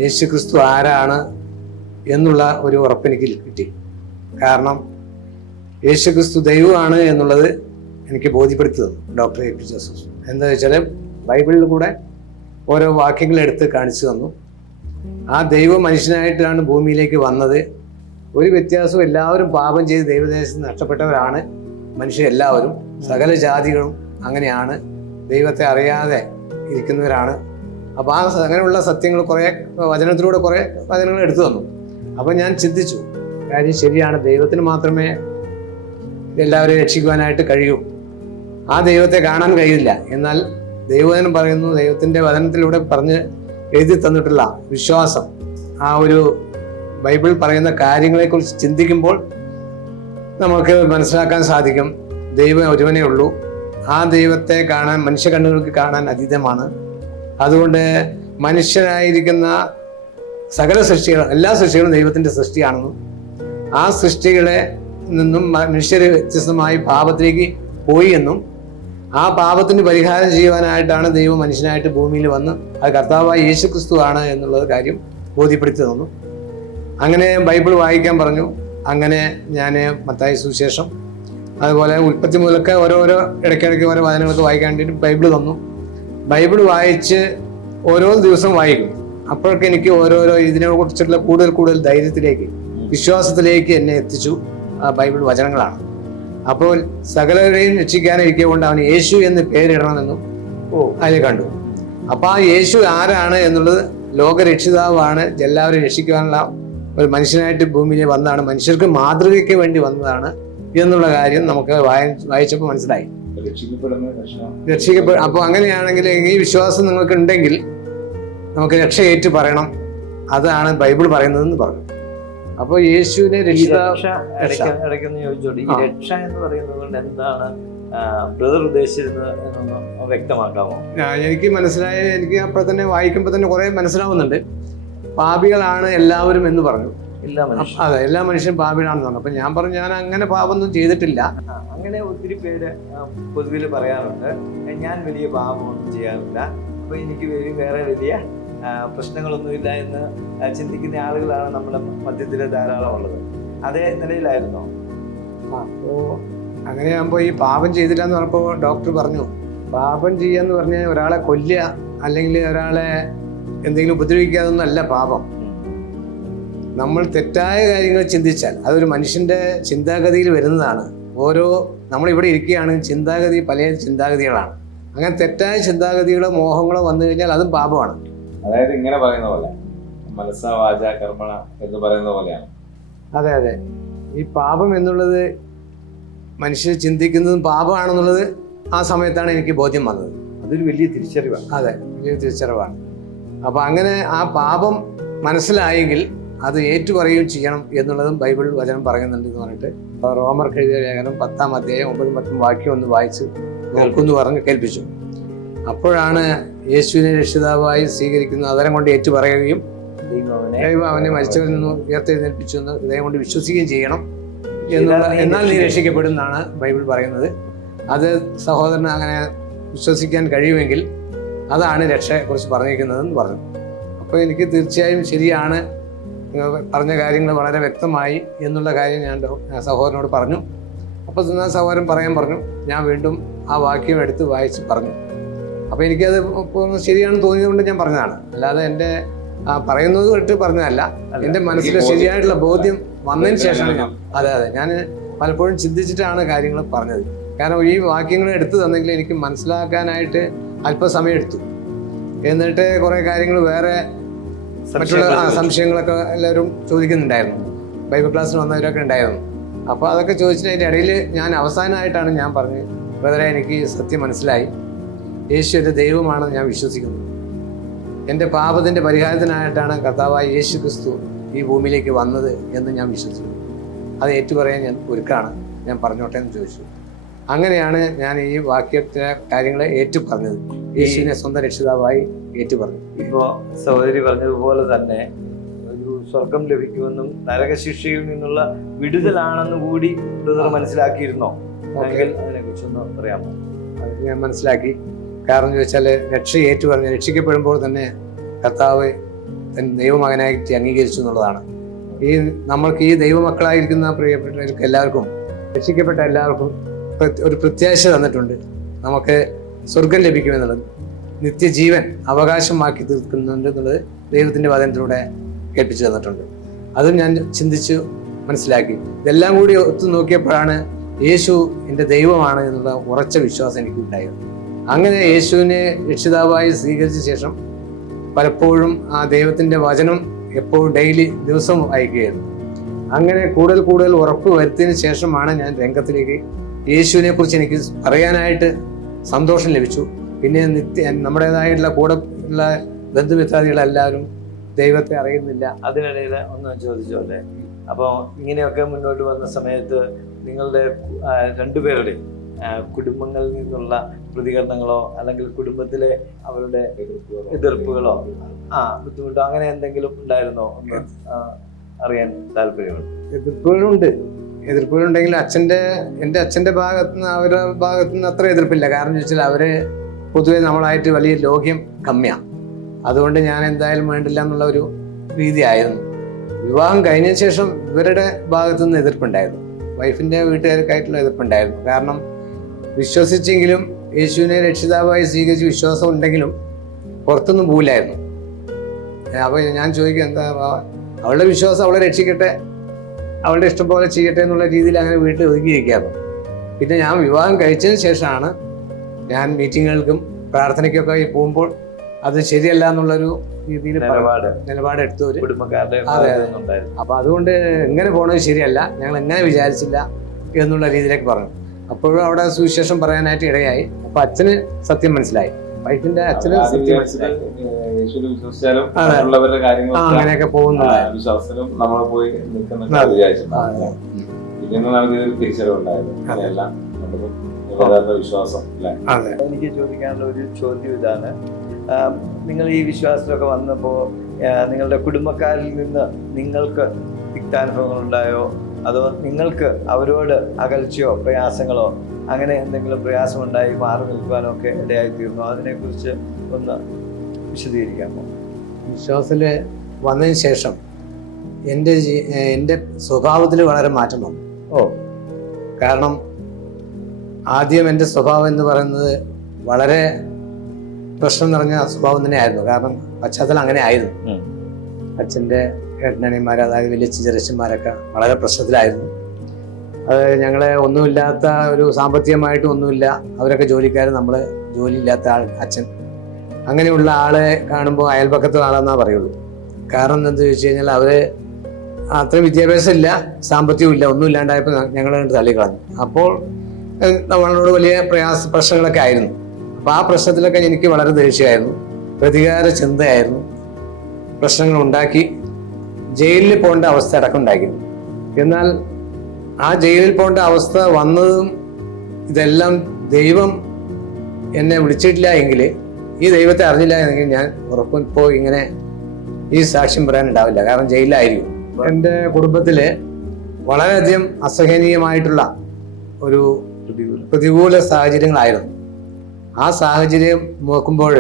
യേശുക്രിസ്തു ആരാണ് എന്നുള്ള ഒരു ഉറപ്പ് എനിക്ക് കിട്ടി. കാരണം യേശുക്രിസ്തു ദൈവമാണ് എന്നുള്ളത് എനിക്ക് ബോധ്യപ്പെടുത്തി തന്നു ഡോക്ടർ എ പി ജോസഫ്. എന്താ വെച്ചാൽ ബൈബിളിൽ കൂടെ ഓരോ വാക്യങ്ങൾ എടുത്ത് കാണിച്ചു തന്നു. ആ ദൈവം മനുഷ്യനായിട്ടാണ് ഭൂമിയിലേക്ക് വന്നത്. ഒരു വ്യത്യാസവും, എല്ലാവരും പാപം ചെയ്ത് ദൈവദേശത്ത് നഷ്ടപ്പെട്ടവരാണ് മനുഷ്യരെല്ലാവരും. സകല ജാതികളും അങ്ങനെയാണ്, ദൈവത്തെ അറിയാതെ ഇരിക്കുന്നവരാണ്. അപ്പോൾ അങ്ങനെയുള്ള സത്യങ്ങൾ വചനത്തിലൂടെ കുറേ വചനങ്ങൾ എടുത്തു തന്നു. അപ്പോൾ ഞാൻ ചിന്തിച്ചു, കാര്യം ശരിയാണ്, ദൈവത്തിന് മാത്രമേ എല്ലാവരെയും രക്ഷിക്കുവാനായിട്ട് കഴിയൂ. ആ ദൈവത്തെ കാണാൻ കഴിയില്ല. എന്നാൽ ദൈവവചനം പറയുന്നു, ദൈവത്തിൻ്റെ വചനത്തിലൂടെ പറഞ്ഞ് എഴുതി തന്നിട്ടുള്ള വിശ്വാസം, ആ ഒരു ബൈബിൾ പറയുന്ന കാര്യങ്ങളെക്കുറിച്ച് ചിന്തിക്കുമ്പോൾ നമുക്ക് മനസ്സിലാക്കാൻ സാധിക്കും, ദൈവം ഒരുവനേ ഉള്ളൂ. ആ ദൈവത്തെ കാണാൻ മനുഷ്യ കണ്ണുകൾക്ക് കാണാൻ അതീതമാണ്. അതുകൊണ്ട് മനുഷ്യനായിരിക്കുന്ന സകല സൃഷ്ടികൾ, എല്ലാ സൃഷ്ടികളും ദൈവത്തിൻ്റെ സൃഷ്ടിയാണെന്നും ആ സൃഷ്ടികളെ നിന്നും മനുഷ്യർ വ്യത്യസ്തമായി പാപത്തിലേക്ക് പോയി എന്നും ആ പാപത്തിന് പരിഹാരം ചെയ്യുവാനായിട്ടാണ് ദൈവം മനുഷ്യനായിട്ട് ഭൂമിയിൽ വന്ന് അത് കർത്താവായ യേശുക്രിസ്തു ആണ് എന്നുള്ളത് കാര്യം ബോധ്യപ്പെടുത്തി തന്നു. അങ്ങനെ ബൈബിൾ വായിക്കാൻ പറഞ്ഞു. അങ്ങനെ ഞാൻ മത്തായി സുവിശേഷം അതുപോലെ ഉൽപ്പത്തി മുതലൊക്കെ ഓരോരോ ഇടയ്ക്കിടയ്ക്ക് ഓരോ വചനങ്ങളൊക്കെ വായിക്കാൻ വേണ്ടിയിട്ട് ബൈബിൾ തന്നു. ബൈബിൾ വായിച്ച് ഓരോ ദിവസം വായിക്കും. അപ്പോഴൊക്കെ എനിക്ക് ഓരോരോ ഇതിനെ കുറിച്ചുള്ള കൂടുതൽ ധൈര്യത്തിലേക്ക്, വിശ്വാസത്തിലേക്ക് എന്നെ എത്തിച്ചു ആ ബൈബിൾ വചനങ്ങളാണ്. അപ്പോൾ സകലരെയും രക്ഷിക്കാനിരിക്കെ കൊണ്ട് അവന് യേശു എന്ന് പേരിടണമെന്നും അതിൽ കണ്ടു. അപ്പൊ ആ യേശു ആരാണ് എന്നുള്ളത്, ലോകരക്ഷിതാവാണ്, എല്ലാവരും രക്ഷിക്കാനുള്ള ഒരു മനുഷ്യനായിട്ട് ഭൂമിയിൽ വന്നതാണ്, മനുഷ്യർക്ക് മാതൃകയ്ക്ക് വേണ്ടി വന്നതാണ് എന്നുള്ള കാര്യം നമുക്ക് വായിച്ചപ്പോൾ മനസ്സിലായി. രക്ഷിക്കപ്പെടും. അപ്പൊ അങ്ങനെയാണെങ്കിൽ ഈ വിശ്വാസം നിങ്ങൾക്ക് ഉണ്ടെങ്കിൽ നമുക്ക് രക്ഷ ഏറ്റു പറയണം, അതാണ് ബൈബിൾ പറയുന്നതെന്ന് പറഞ്ഞു. അപ്പൊ യേശുവിനെ ഇടയ്ക്കൊന്ന് ചോദിച്ചോട്ടെ, ഈ രക്ഷ എന്ന് പറയുന്നത് കൊണ്ട് എന്താണ് ബ്രദർ ഉദ്ദേശിച്ചിരുന്നത് എന്നൊന്ന് വ്യക്തമാക്കാമോ? എനിക്ക് മനസ്സിലായ, എനിക്ക് അപ്പോൾ തന്നെ വായിക്കുമ്പോൾ തന്നെ കുറെ മനസ്സിലാവുന്നുണ്ട്. പാപികളാണ് എല്ലാവരും എന്ന് പറഞ്ഞു. അതെ, എല്ലാ മനുഷ്യരും പാപികളാണെന്ന് പറഞ്ഞു. അപ്പൊ ഞാൻ പറഞ്ഞു, ഞാൻ അങ്ങനെ പാപമൊന്നും ചെയ്തിട്ടില്ല. അങ്ങനെ ഒത്തിരി പേര് പൊതുവിൽ പറയാറുണ്ട്, ഞാൻ വലിയ പാപമൊന്നും ചെയ്യാറില്ല, അപ്പൊ എനിക്ക് വേറെ വലിയ പ്രശ്നങ്ങളൊന്നുമില്ല എന്ന് ചിന്തിക്കുന്ന ആളുകളാണ് നമ്മുടെ മധ്യത്തിൽ ധാരാളം ഉള്ളത്. അതേ നിലയിലായിരുന്നോ? അപ്പോ അങ്ങനെയാകുമ്പോൾ ഈ പാപം ചെയ്തില്ല എന്ന് പറഞ്ഞപ്പോൾ ഡോക്ടർ പറഞ്ഞു, പാപം ചെയ്യാന്ന് പറഞ്ഞാൽ ഒരാളെ കൊല്ലുക അല്ലെങ്കിൽ ഒരാളെ എന്തെങ്കിലും ഉപദ്രവിക്കാതൊന്നും അല്ല പാപം. നമ്മൾ തെറ്റായ കാര്യങ്ങൾ ചിന്തിച്ചാൽ അതൊരു മനുഷ്യന്റെ ചിന്താഗതിയിൽ വരുന്നതാണ്. നമ്മളിവിടെ ഇരിക്കുകയാണെങ്കിൽ ചിന്താഗതി പല ചിന്താഗതികളാണ്. അങ്ങനെ തെറ്റായ ചിന്താഗതികളോ മോഹങ്ങളോ വന്നു കഴിഞ്ഞാൽ അതും പാപമാണ്. അതായത് ഇങ്ങനെ പറയുന്ന പോലെ മനസ്സ വാച കർമ്മണ എന്ന് പറയുന്ന പോലെയാണ്. അതെ അതെ, ഈ പാപം എന്നുള്ളത് മനുഷ്യർ ചിന്തിക്കുന്നതും പാപമാണെന്നുള്ളത് ആ സമയത്താണ് എനിക്ക് ബോധ്യം വന്നത്. അതൊരു വലിയ തിരിച്ചറിവാണ്. അതെ, വലിയ തിരിച്ചറിവാണ്. അപ്പൊ അങ്ങനെ ആ പാപം മനസ്സിലായെങ്കിൽ അത് ഏറ്റുപറയുകയും ചെയ്യണം എന്നുള്ളതും ബൈബിൾ വചനം പറയുന്നുണ്ട് എന്ന് പറഞ്ഞിട്ട് റോമർക്ക് എഴുതിയ ലേഖനം 10-ാം അധ്യായം 9-10 വാക്യം ഒന്ന് വായിച്ച് നോക്കുമെന്ന് പറഞ്ഞ് കേൾപ്പിച്ചു. അപ്പോഴാണ് യേശുവിനെ രക്ഷിതാവായി സ്വീകരിക്കുന്ന അതരം കൊണ്ട് ഏറ്റുപറയുകയും ദൈവം അവനെ മരിച്ചവരിൽ നിന്ന് ഉയർത്തെഴുന്നേൽപ്പിച്ചു എന്ന് ഹൃദയം കൊണ്ട് വിശ്വസിക്കുകയും ചെയ്യണം എന്നാൽ നീ രക്ഷിക്കപ്പെടും എന്നാണ് ബൈബിൾ പറയുന്നത്. അത് സഹോദരന് അങ്ങനെ വിശ്വസിക്കാൻ കഴിയുമെങ്കിൽ അതാണ് രക്ഷയെക്കുറിച്ച് പറഞ്ഞിരിക്കുന്നതെന്ന് പറഞ്ഞു. അപ്പോൾ എനിക്ക് തീർച്ചയായും ശരിയാണ്, പറഞ്ഞ കാര്യങ്ങൾ വളരെ വ്യക്തമായി എന്നുള്ള കാര്യം ഞാൻ സഹോദരനോട് പറഞ്ഞു. അപ്പോൾ സഹോദരൻ പറയാൻ പറഞ്ഞു. ഞാൻ വീണ്ടും ആ വാക്യം എടുത്ത് വായിച്ച് പറഞ്ഞു. അപ്പോൾ എനിക്കത് ശരിയാണെന്ന് തോന്നിയതുകൊണ്ട് ഞാൻ പറഞ്ഞതാണ്, അല്ലാതെ എൻ്റെ പറയുന്നത് കേട്ട് പറഞ്ഞതല്ല. എൻ്റെ മനസ്സിൽ ശരിയായിട്ടുള്ള ബോധ്യം വന്നതിന് ശേഷമാണ് ഞാൻ പലപ്പോഴും ചിന്തിച്ചിട്ടാണ് കാര്യങ്ങൾ പറഞ്ഞത്. കാരണം ഈ വാക്യങ്ങൾ എടുത്തു തന്നെങ്കിൽ എനിക്ക് മനസ്സിലാക്കാനായിട്ട് അല്പസമയം എടുത്തു. എന്നിട്ട് കുറേ കാര്യങ്ങൾ വേറെ മറ്റുള്ള സംശയങ്ങളൊക്കെ എല്ലാവരും ചോദിക്കുന്നുണ്ടായിരുന്നു, ബൈബിൾ ക്ലാസ്സിന് വന്നവരൊക്കെ ഉണ്ടായിരുന്നു. അപ്പോൾ അതൊക്കെ ചോദിച്ചിട്ട് അതിൻ്റെ ഇടയിൽ ഞാൻ അവസാനമായിട്ടാണ് ഞാൻ പറഞ്ഞത്, ബ്രദറെ എനിക്ക് സത്യം മനസ്സിലായി, യേശു എൻ്റെ ദൈവമാണെന്ന് ഞാൻ വിശ്വസിക്കുന്നു. എൻ്റെ പാപത്തിൻ്റെ പരിഹാരത്തിനായിട്ടാണ് കർത്താവായ യേശു ക്രിസ്തു ഈ ഭൂമിയിലേക്ക് വന്നത് എന്ന് ഞാൻ വിശ്വസിക്കുന്നു. അത് ഏറ്റുപറയാൻ ഞാൻ ഒരുക്കാണ്, ഞാൻ പറഞ്ഞോട്ടെ എന്ന് ചോദിച്ചു. അങ്ങനെയാണ് ഞാൻ ഈ വാക്യത്തിലെ കാര്യങ്ങളെ ഏറ്റുപറഞ്ഞത്, യേശുവിനെ സ്വന്തം രക്ഷിതാവായി ഏറ്റുപറഞ്ഞു. ഇപ്പോൾ സഹോദരി പറഞ്ഞതുപോലെ തന്നെ ഒരു സ്വർഗം ലഭിക്കുമെന്നും നരകശിക്ഷയിൽ നിന്നുള്ള വിടുതലാണെന്ന് കൂടി മനസ്സിലാക്കിയിരുന്നോ? അതിനെ കുറിച്ചൊന്ന് പറയാമോ? അത് ഞാൻ മനസ്സിലാക്കി. കാരണം ചോദിച്ചാൽ രക്ഷ ഏറ്റുപറഞ്ഞ് രക്ഷിക്കപ്പെടുമ്പോൾ തന്നെ കർത്താവ് തന്റെ ദൈവമകനായിട്ട് അംഗീകരിച്ചു എന്നുള്ളതാണ്. നമ്മൾക്ക് ഈ ദൈവമക്കളായിരിക്കുന്ന പ്രിയപ്പെട്ടവർക്ക് എല്ലാവർക്കും, രക്ഷിക്കപ്പെട്ട എല്ലാവർക്കും ഒരു പ്രത്യാശ തന്നിട്ടുണ്ട്. നമുക്ക് സ്വർഗം ലഭിക്കുമെന്നുള്ളത്, നിത്യജീവൻ അവകാശമാക്കി തീർക്കുന്നുണ്ട് എന്നുള്ളത് ദൈവത്തിന്റെ വചനത്തിലൂടെ കേൾപ്പിച്ചു തന്നിട്ടുണ്ട്. അതും ഞാൻ ചിന്തിച്ചു മനസ്സിലാക്കി. ഇതെല്ലാം കൂടി ഒത്തു നോക്കിയപ്പോഴാണ് യേശു എൻ്റെ ദൈവമാണ് എന്നുള്ള ഉറച്ച വിശ്വാസം എനിക്കുണ്ടായത്. അങ്ങനെ യേശുവിനെ രക്ഷിതാവായി സ്വീകരിച്ച ശേഷം പലപ്പോഴും ആ ദൈവത്തിന്റെ വചനം എപ്പോഴും ഡെയിലി ദിവസവും വായിക്കുകയായിരുന്നു. അങ്ങനെ കൂടുതൽ ഉറപ്പ് വരുത്തിയതിനു ശേഷമാണ് ഞാൻ രംഗത്തിലേക്ക് യേശുവിനെ കുറിച്ച് എനിക്ക് പറയാനായിട്ട് സന്തോഷം ലഭിച്ചു. പിന്നെ നമ്മുടേതായിട്ടുള്ള കൂടെ ഉള്ള ബന്ധുമിത്രാദികളെല്ലാവരും ദൈവത്തെ അറിയുന്നില്ല. അതിനിടയിൽ ഒന്ന് ചോദിച്ചോല്ലേ, അപ്പോൾ ഇങ്ങനെയൊക്കെ മുന്നോട്ട് വന്ന സമയത്ത് നിങ്ങളുടെ രണ്ടുപേരുടെയും കുടുംബങ്ങളിൽ നിന്നുള്ള പ്രതികരണങ്ങളോ അല്ലെങ്കിൽ കുടുംബത്തിലെ അവരുടെ എതിർപ്പുകളോ ബുദ്ധിമുട്ടോ അങ്ങനെ എന്തെങ്കിലും ഉണ്ടായിരുന്നോ ഒന്ന് അറിയാൻ താല്പര്യമുണ്ട്. എതിർപ്പുകളുണ്ടെങ്കിൽ എൻ്റെ അച്ഛൻ്റെ ഭാഗത്തുനിന്ന് അവരുടെ ഭാഗത്തുനിന്ന് അത്ര എതിർപ്പില്ല. കാരണം ചോദിച്ചാൽ അവര് പൊതുവെ നമ്മളായിട്ട് വലിയ ലോഹ്യം കമ്മിയാണ്. അതുകൊണ്ട് ഞാൻ എന്തായാലും വേണ്ടില്ല എന്നുള്ള ഒരു രീതിയായിരുന്നു. വിവാഹം കഴിഞ്ഞ ശേഷം ഇവരുടെ ഭാഗത്തു നിന്ന് എതിർപ്പുണ്ടായിരുന്നു. വൈഫിൻ്റെ വീട്ടുകാർക്കായിട്ടുള്ള എതിർപ്പുണ്ടായിരുന്നു. കാരണം വിശ്വസിച്ചെങ്കിലും യേശുവിനെ രക്ഷിതാവായി സ്വീകരിച്ച് വിശ്വാസം ഉണ്ടെങ്കിലും പുറത്തൊന്നും പോയില്ലായിരുന്നു. അപ്പോൾ ഞാൻ ചോദിക്കും, എന്താ അവളുടെ വിശ്വാസം അവളെ രക്ഷിക്കട്ടെ, അവളുടെ ഇഷ്ടം പോലെ ചെയ്യട്ടെ എന്നുള്ള രീതിയിൽ അങ്ങനെ വീട്ടിൽ ഒതുങ്ങിയിരിക്കുകയായിരുന്നു. പിന്നെ ഞാൻ വിവാഹം കഴിച്ചതിന് ശേഷമാണ് ഞാൻ മീറ്റിങ്ങുകൾക്കും പ്രാർത്ഥനയ്ക്കൊക്കെ പോകുമ്പോൾ അത് ശരിയല്ല എന്നുള്ളൊരു രീതിയിൽ നിലപാടെടുത്തു ഒരു കുടുംബക്കാരുടെ അതെ. അപ്പൊ അതുകൊണ്ട് എങ്ങനെ പോണത് ശരിയല്ല, ഞങ്ങൾ എങ്ങനെ വിചാരിച്ചില്ല എന്നുള്ള രീതിയിലേക്ക് പറഞ്ഞു. അപ്പോഴും അവിടെ സുവിശേഷം പറയാനായിട്ട് ഇടയായി. അപ്പൊ അച്ഛന് സത്യം മനസ്സിലായി, വൈഫിന്റെ അച്ഛന് സത്യം മനസ്സിലായി. വിശ്വസിച്ചാലും അതെ. മറ്റുള്ളവരുടെ കാര്യങ്ങളൊക്കെ അങ്ങനെയൊക്കെ പോകുന്നതായി. വിശ്വാസത്തിലും നമ്മൾ പോയി നിൽക്കുന്ന വിചാരിച്ചിട്ടുണ്ടായിരുന്നു. പിന്നീട് നമുക്ക് തിരിച്ചറിവുണ്ടായത് അങ്ങനെയെല്ലാം നമുക്ക് യഥാർത്ഥ വിശ്വാസം അല്ലെ. അതെ. എനിക്ക് ചോദിക്കാനുള്ള ഒരു ചോദ്യം ഇതാണ്, നിങ്ങൾ ഈ വിശ്വാസത്തിലൊക്കെ വന്നപ്പോൾ നിങ്ങളുടെ കുടുംബക്കാരിൽ നിന്ന് നിങ്ങൾക്ക് തിക്താനുഭവങ്ങൾ ഉണ്ടായോ, അതോ നിങ്ങൾക്ക് അവരോട് അകൽച്ചയോ പ്രയാസങ്ങളോ അങ്ങനെ എന്തെങ്കിലും പ്രയാസമുണ്ടായി മാറി നിൽക്കുവാനോ ഒക്കെ ഇടയായി തീർന്നു? അതിനെക്കുറിച്ച് ഒന്ന് വിശദീകരിക്കാമോ? വിശ്വാസത്തിൽ വന്നതിന് ശേഷം എൻ്റെ സ്വഭാവത്തിൽ വളരെ മാറ്റം വന്നു. കാരണം ആദ്യം എൻ്റെ സ്വഭാവം എന്ന് പറയുന്നത് വളരെ പ്രശ്നം നിറഞ്ഞ സ്വഭാവം തന്നെയായിരുന്നു. കാരണം പശ്ചാത്തലം അങ്ങനെ ആയിരുന്നു. അച്ഛൻ്റെ ഏട്ടനനിയന്മാർ, അതായത് വലിയ ചെറിയച്ഛന്മാരൊക്കെ വളരെ പ്രശ്നത്തിലായിരുന്നു. അത് ഞങ്ങളെ ഒന്നുമില്ലാത്ത ഒരു സാമ്പത്തികമായിട്ടും ഒന്നുമില്ല, അവരൊക്കെ ജോലിക്കാർ, നമ്മൾ ജോലിയില്ലാത്ത അച്ഛൻ. അങ്ങനെയുള്ള ആളെ കാണുമ്പോൾ അയൽപക്കത്തെ ആളെന്നാ പറയുള്ളൂ. കാരണം എന്താണെന്ന് ചോദിച്ചു കഴിഞ്ഞാൽ അവർ അത്രയും വിദ്യാഭ്യാസം ഇല്ല, സാമ്പത്തികവും ഇല്ല, ഒന്നും ഇല്ലാണ്ടായപ്പോൾ ഞങ്ങളെ കണ്ട് തള്ളിക്കളഞ്ഞു. അപ്പോൾ നമ്മളോട് വലിയ പ്രശ്നങ്ങളൊക്കെ ആയിരുന്നു. അപ്പോൾ ആ പ്രശ്നത്തിലൊക്കെ എനിക്ക് വളരെ ദേഷ്യമായിരുന്നു, പ്രതികാര ചിന്തയായിരുന്നു. പ്രശ്നങ്ങൾ ഉണ്ടാക്കി ജയിലിൽ പോകേണ്ട അവസ്ഥ അടക്കം ഉണ്ടായിരുന്നു. എന്നാൽ ആ ജയിലിൽ പോകേണ്ട അവസ്ഥ വന്നതും ഇതെല്ലാം ദൈവം എന്നെ വിളിച്ചിട്ടില്ല എങ്കിൽ, ഈ ദൈവത്തെ അറിഞ്ഞില്ല എങ്കിൽ ഞാൻ ഉറപ്പും ഇപ്പോൾ ഇങ്ങനെ ഈ സാക്ഷ്യം പറയാനുണ്ടാവില്ല. കാരണം ജയിലിലായിരിക്കും. എൻ്റെ കുടുംബത്തിൽ വളരെയധികം അസഹനീയമായിട്ടുള്ള ഒരു പ്രതികൂല സാഹചര്യങ്ങളായിരുന്നു. ആ സാഹചര്യം നോക്കുമ്പോൾ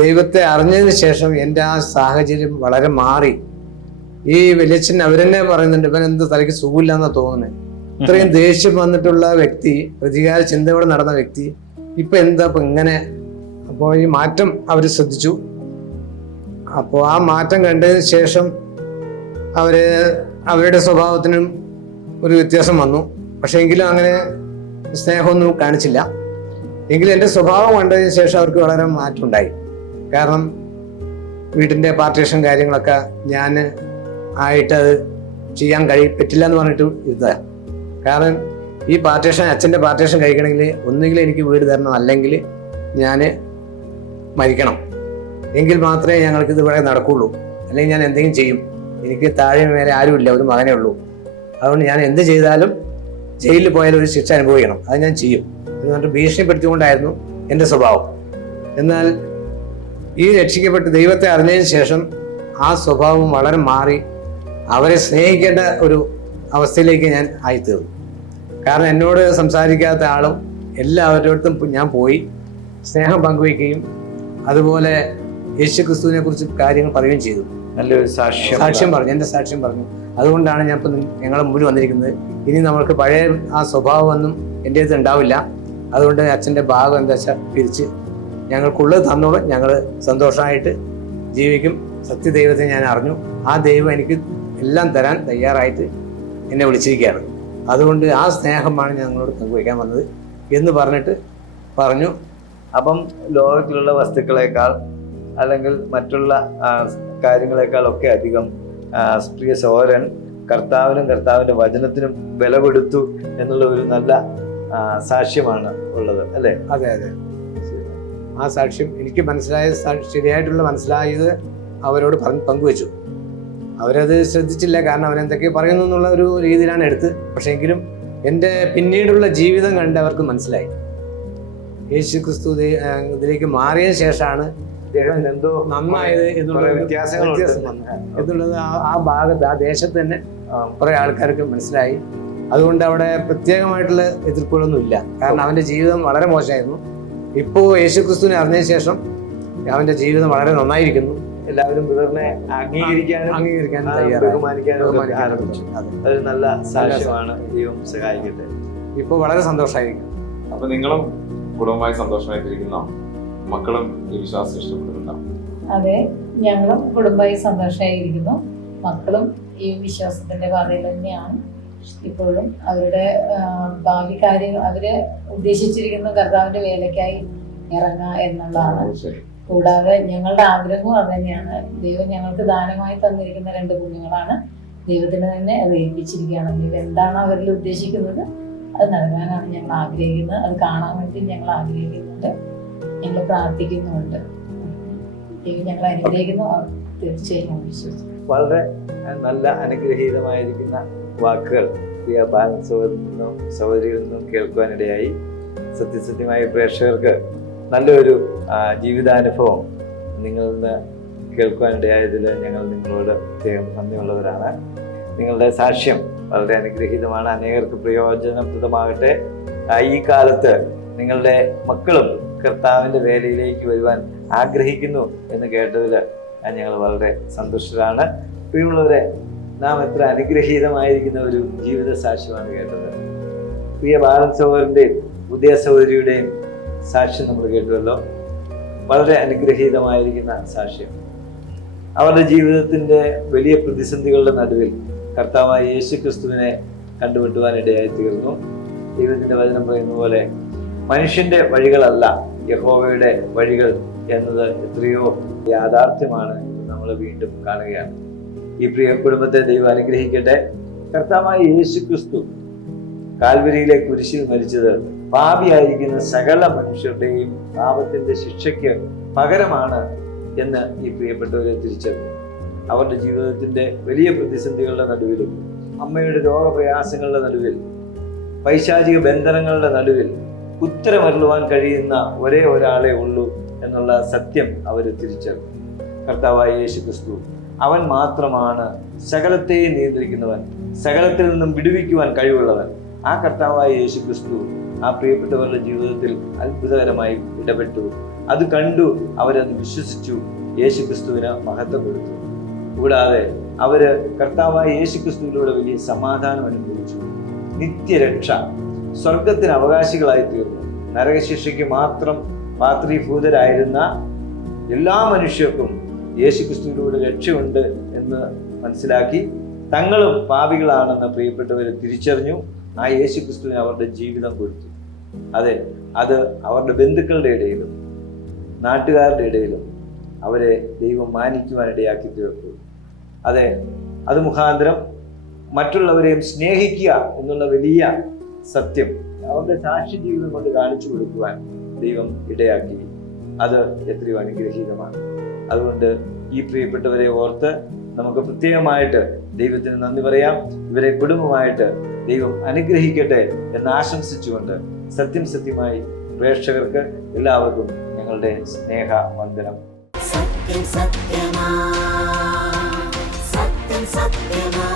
ദൈവത്തെ അറിഞ്ഞതിന് ശേഷം എൻ്റെ ആ സാഹചര്യം വളരെ മാറി. ഈ വലിയച്ഛൻ അവരെന്നെ പറയുന്നുണ്ട്, ഇവൻ എന്ത് തലയ്ക്ക് സുഖമില്ല എന്നാ തോന്നുന്നത്. ഇത്രയും ദേഷ്യം വന്നിട്ടുള്ള വ്യക്തി, പ്രതികാര ചിന്തയോടെ നടന്ന വ്യക്തി ഇപ്പൊ എന്താ ഇപ്പൊ ഇങ്ങനെ? അപ്പോൾ ഈ മാറ്റം അവർ ശ്രദ്ധിച്ചു. അപ്പോൾ ആ മാറ്റം കണ്ടതിന് ശേഷം അവരുടെ സ്വഭാവത്തിനും ഒരു വ്യത്യാസം വന്നു. പക്ഷെ എങ്കിലും അങ്ങനെ സ്നേഹമൊന്നും കാണിച്ചില്ല. എങ്കിലും എൻ്റെ സ്വഭാവം കണ്ടതിന് ശേഷം അവർക്ക് വളരെ മാറ്റം ഉണ്ടായി. കാരണം വീട്ടിൻ്റെ പാർട്ടീഷൻ കാര്യങ്ങളൊക്കെ ഞാൻ ആയിട്ടത് ചെയ്യാൻ പറ്റില്ല എന്ന് പറഞ്ഞിട്ട് ഇരുത്തുക. കാരണം ഈ പാർട്ടീഷൻ, അച്ഛൻ്റെ പാർട്ടീഷൻ കഴിക്കണമെങ്കിൽ ഒന്നുകിൽ എനിക്ക് വീട് തരണം, അല്ലെങ്കിൽ ഞാൻ മരിക്കണം. എങ്കിൽ മാത്രമേ ഞങ്ങൾക്ക് ഇത് ഇവിടെ നടക്കുകയുള്ളൂ. അല്ലെങ്കിൽ ഞാൻ എന്തെങ്കിലും ചെയ്യും. എനിക്ക് താഴെ മേലെ ആരുമില്ല, ഒരു മകനേ ഉള്ളൂ. അതുകൊണ്ട് ഞാൻ എന്ത് ചെയ്താലും ജയിലിൽ പോയാലും ഒരു ശിക്ഷ അനുഭവിക്കണം, അത് ഞാൻ ചെയ്യും എന്ന് പറഞ്ഞിട്ട് ഭീഷണിപ്പെടുത്തിക്കൊണ്ടായിരുന്നു എൻ്റെ സ്വഭാവം. എന്നാൽ ഈ രക്ഷിക്കപ്പെട്ട് ദൈവത്തെ അറിഞ്ഞതിന് ശേഷം ആ സ്വഭാവം വളരെ മാറി. അവരെ സ്നേഹിക്കേണ്ട ഒരു അവസ്ഥയിലേക്ക് ഞാൻ ആയിത്തീർന്നു. കാരണം എന്നോട് സംസാരിക്കാത്ത ആളും എല്ലാവരോടത്തും ഞാൻ പോയി സ്നേഹം പങ്കുവയ്ക്കുകയും അതുപോലെ യേശു ക്രിസ്തുവിനെ കുറിച്ച് കാര്യങ്ങൾ പറയുകയും ചെയ്തു. നല്ലൊരു സാക്ഷ്യം പറഞ്ഞു, എൻ്റെ സാക്ഷ്യം പറഞ്ഞു. അതുകൊണ്ടാണ് ഞാൻ ഇപ്പം ഞങ്ങളുടെ മുമ്പിൽ വന്നിരിക്കുന്നത്. ഇനി നമ്മൾക്ക് പഴയ ആ സ്വഭാവമൊന്നും എൻ്റെ അടുത്ത് ഉണ്ടാവില്ല. അതുകൊണ്ട് അച്ഛൻ്റെ ഭാഗം എന്താ വെച്ചാൽ പിരിച്ച് ഞങ്ങൾക്കുള്ളത് തന്നോളും, ഞങ്ങൾ സന്തോഷമായിട്ട് ജീവിക്കും. സത്യദൈവത്തെ ഞാൻ അറിഞ്ഞു, ആ ദൈവം എനിക്ക് എല്ലാം തരാൻ തയ്യാറായിട്ട് എന്നെ വിളിച്ചിരിക്കുകയാണ്. അതുകൊണ്ട് ആ സ്നേഹമാണ് ഞങ്ങളോട് പങ്കുവയ്ക്കാൻ വന്നത് എന്ന് പറഞ്ഞു. അപ്പം ലോകത്തിലുള്ള വസ്തുക്കളെക്കാൾ അല്ലെങ്കിൽ മറ്റുള്ള കാര്യങ്ങളെക്കാളൊക്കെ അധികം പ്രിയ സഹോദരൻ കർത്താവിനും കർത്താവിൻ്റെ വചനത്തിനും വില കൊടുത്തു എന്നുള്ള ഒരു നല്ല സാക്ഷ്യമാണ് ഉള്ളത്, അല്ലേ? അതെ. ആ സാക്ഷ്യം എനിക്ക് ശരിയായിട്ടുള്ള മനസ്സിലായത് അവരോട് പങ്കുവെച്ചു. അവരത് ശ്രദ്ധിച്ചില്ല, കാരണം അവരെന്തൊക്കെ പറയുന്നു എന്നുള്ള ഒരു രീതിയിലാണ് എടുത്ത്. പക്ഷെ എങ്കിലും എൻ്റെ പിന്നീടുള്ള ജീവിതം കണ്ട് അവർക്ക് മനസ്സിലായി. യേശു ക്രിസ്തു ഇതിലേക്ക് മാറിയ ശേഷമാണ് എന്തോ നന്നായത് എന്നുള്ളത് ആ ഭാഗത്ത്, ആ ദേശത്ത് തന്നെ കുറെ ആൾക്കാർക്ക് മനസ്സിലായി. അതുകൊണ്ട് അവിടെ പ്രത്യേകമായിട്ടുള്ള എതിർപ്പുകളൊന്നും ഇല്ല. കാരണം അവൻ്റെ ജീവിതം വളരെ മോശമായിരുന്നു. ഇപ്പോൾ യേശു ക്രിസ്തുവിനെ അറിഞ്ഞതിന് ശേഷം അവൻ്റെ ജീവിതം വളരെ നന്നായിരിക്കുന്നു. എല്ലാവരും ബ്രദറിനെ അംഗീകരിക്കാനും തയ്യാറായി. ബഹുമാനിക്കാനും ഒക്കെ ബഹുമാനിക്കാനും ആരംഭിച്ചു. അതെ. അതൊരു നല്ല സാക്ഷ്യമാണ്. ദൈവം സഹായിക്കട്ടെ. ഇപ്പൊ വളരെ സന്തോഷമായിരിക്കും. അപ്പൊ നിങ്ങളും കുടുംബമായി സന്തോഷമായിട്ടിരിക്കുന്നോ? മക്കളും ഈ വിശ്വാസം ഇഷ്ടപ്പെടുന്നുണ്ടോ? അതെ, ഞങ്ങളും കുടുംബമായി സന്തോഷമായിരിക്കുന്നു. മക്കളും ഈ വിശ്വാസത്തിന്റെ പാതയിൽ തന്നെയാണ് ഇപ്പോഴും. അവരുടെ ഭാവി കാര്യങ്ങൾ അവര് ഉദ്ദേശിച്ചിരിക്കുന്ന കർത്താവിന്റെ വേലയ്ക്കായി ഇറങ്ങുക എന്നുള്ളതാണ്. ശരി. കൂടാതെ ഞങ്ങളുടെ ആഗ്രഹവും അത് തന്നെയാണ്. ദൈവം ഞങ്ങൾക്ക് ദാനമായി തന്നിരിക്കുന്ന 2 കുഞ്ഞുങ്ങളാണ്. ദൈവത്തിന് തന്നെ അത് ഏൽപ്പിച്ചിരിക്കുകയാണ്. ദൈവം എന്താണ് അവരിൽ ഉദ്ദേശിക്കുന്നത് അത് നൽകാനാണ് ഞങ്ങൾ ആഗ്രഹിക്കുന്നത്. അത് കാണാൻ വേണ്ടി ഞങ്ങൾ ആഗ്രഹിക്കുന്നുണ്ട്. ഞങ്ങൾ പ്രാർത്ഥിക്കുന്നുമുണ്ട്. ദൈവം ഞങ്ങളെ അനുഗ്രഹിക്കുന്നു. തീർച്ചയായും വിശ്വസിച്ചു. വളരെ നല്ല അനുഗ്രഹീതമായിരിക്കുന്ന വാക്കുകൾ പ്രിയ ബാലൻസോറിൽ നിന്നും സഹോദരിയിൽ നിന്നും കേൾക്കുവാനിടയായി. സത്യസത്യമായ പ്രേക്ഷകർക്ക് നല്ലൊരു ജീവിതാനുഭവം നിങ്ങളിൽ നിന്ന് കേൾക്കുവാനിടയായതിൽ ഞങ്ങൾ നിങ്ങളോട് പ്രത്യേകം നന്ദിയുള്ളവരാണ്. നിങ്ങളുടെ സാക്ഷ്യം വളരെ അനുഗ്രഹീതമാണ്. അനേകർക്ക് പ്രയോജനപ്രദമാകട്ടെ. ഈ കാലത്ത് നിങ്ങളുടെ മക്കളും കർത്താവിൻ്റെ വേലയിലേക്ക് വരുവാൻ ആഗ്രഹിക്കുന്നു എന്ന് കേട്ടതിൽ ഞങ്ങൾ വളരെ സന്തുഷ്ടരാണ്. പ്രിയമുള്ളവരെ, നാം എത്ര അനുഗ്രഹീതമായിരിക്കുന്ന ഒരു ജീവിത സാക്ഷ്യമാണ് കേട്ടത്. പ്രിയ ബാലൻ സഹോദരൻ്റെയും ഉദയ സഹോദരിയുടെയും സാക്ഷ്യം നമ്മൾ കേട്ടുവല്ലോ. വളരെ അനുഗ്രഹീതമായിരിക്കുന്ന സാക്ഷ്യം. അവരുടെ ജീവിതത്തിൻ്റെ വലിയ പ്രതിസന്ധികളുടെ നടുവിൽ കർത്താവായ യേശു ക്രിസ്തുവിനെ കണ്ടുമുട്ടുവാനിടയായി തീർന്നു. ദൈവത്തിൻ്റെ വചനം പറയുന്ന പോലെ മനുഷ്യൻ്റെ വഴികളല്ല യഹോവയുടെ വഴികൾ എന്നത് എത്രയോ യാഥാർത്ഥ്യമാണ് നമ്മൾ വീണ്ടും കാണുകയാണ്. ഈ പ്രിയ കുടുംബത്തെ ദൈവം അനുഗ്രഹിക്കട്ടെ. കർത്താവായ യേശു ക്രിസ്തു കാൽവരിയിലെ കുരിശിൽ മരിച്ചത് പാപിയായിരിക്കുന്ന സകല മനുഷ്യരുടെയും പാപത്തിന്റെ ശിക്ഷയ്ക്ക് പകരമാണ് എന്ന് ഈ പ്രിയപ്പെട്ടവരെ തിരിച്ചറിഞ്ഞു. അവരുടെ ജീവിതത്തിന്റെ വലിയ പ്രതിസന്ധികളുടെ നടുവിലും അമ്മയുടെ രോഗപ്രയാസങ്ങളുടെ നടുവിൽ പൈശാചിക ബന്ധനങ്ങളുടെ നടുവിൽ ഉത്തരമരുളുവാൻ കഴിയുന്ന ഒരേ ഒരാളെ ഉള്ളൂ എന്നുള്ള സത്യം അവർ തിരിച്ചറിഞ്ഞു. കർത്താവായ യേശു ക്രിസ്തു അവൻ മാത്രമാണ് സകലത്തെയും നിയന്ത്രിക്കുന്നവൻ, സകലത്തിൽ നിന്നും വിടുവിക്കുവാൻ കഴിവുള്ളവൻ. ആ കർത്താവായ യേശു ക്രിസ്തു ആ പ്രിയപ്പെട്ടവരുടെ ജീവിതത്തിൽ അത്ഭുതകരമായി ഇടപെട്ടു. അത് കണ്ടു അവരത് വിശ്വസിച്ചു. യേശു ക്രിസ്തുവിന് മഹത്വം കൊടുത്തു. കൂടാതെ അവര് കർത്താവായ യേശു ക്രിസ്തുവിലൂടെ വലിയ സമാധാനം അനുഭവിച്ചു. നിത്യരക്ഷ, സ്വർഗത്തിന് അവകാശികളായി തീർന്നു. നരകശിക്ഷയ്ക്ക് മാത്രം പാത്രീഭൂതരായിരുന്ന എല്ലാ മനുഷ്യർക്കും യേശു ക്രിസ്തുവിലൂടെ രക്ഷയുണ്ട് എന്ന് മനസ്സിലാക്കി തങ്ങളും പാപികളാണെന്ന് പ്രിയപ്പെട്ടവരെ തിരിച്ചറിഞ്ഞു. ആ യേശു ക്രിസ്തുവിന് അവരുടെ ജീവിതം കൊടുത്തു. അതെ, അത് അവരുടെ ബന്ധുക്കളുടെ ഇടയിലും നാട്ടുകാരുടെ ഇടയിലും അവരെ ദൈവം മാനിക്കുവാനിടയാക്കി തീർത്തു. അതെ, അത് മുഖാന്തരം മറ്റുള്ളവരെയും സ്നേഹിക്കുക എന്നുള്ള വലിയ സത്യം അവരുടെ സാക്ഷി ജീവിതം കൊണ്ട് കാണിച്ചു കൊടുക്കുവാൻ ദൈവം ഇടയാക്കി. അത് എത്രയോ അനുഗ്രഹീതമാണ്. അതുകൊണ്ട് ഈ പ്രിയപ്പെട്ടവരെ ഓർത്ത് നമുക്ക് പ്രത്യേകമായിട്ട് ദൈവത്തിന് നന്ദി പറയാം. ഇവരെ കുടുംബമായിട്ട് ദൈവം അനുഗ്രഹിക്കട്ടെ എന്ന് ആശംസിച്ചുകൊണ്ട് സത്യമായി പ്രേക്ഷകർക്ക് എല്ലാവർക്കും ഞങ്ങളുടെ സ്നേഹ വന്ദനം. സത്യം സത്യമാ, സത്യം സത്യമാ.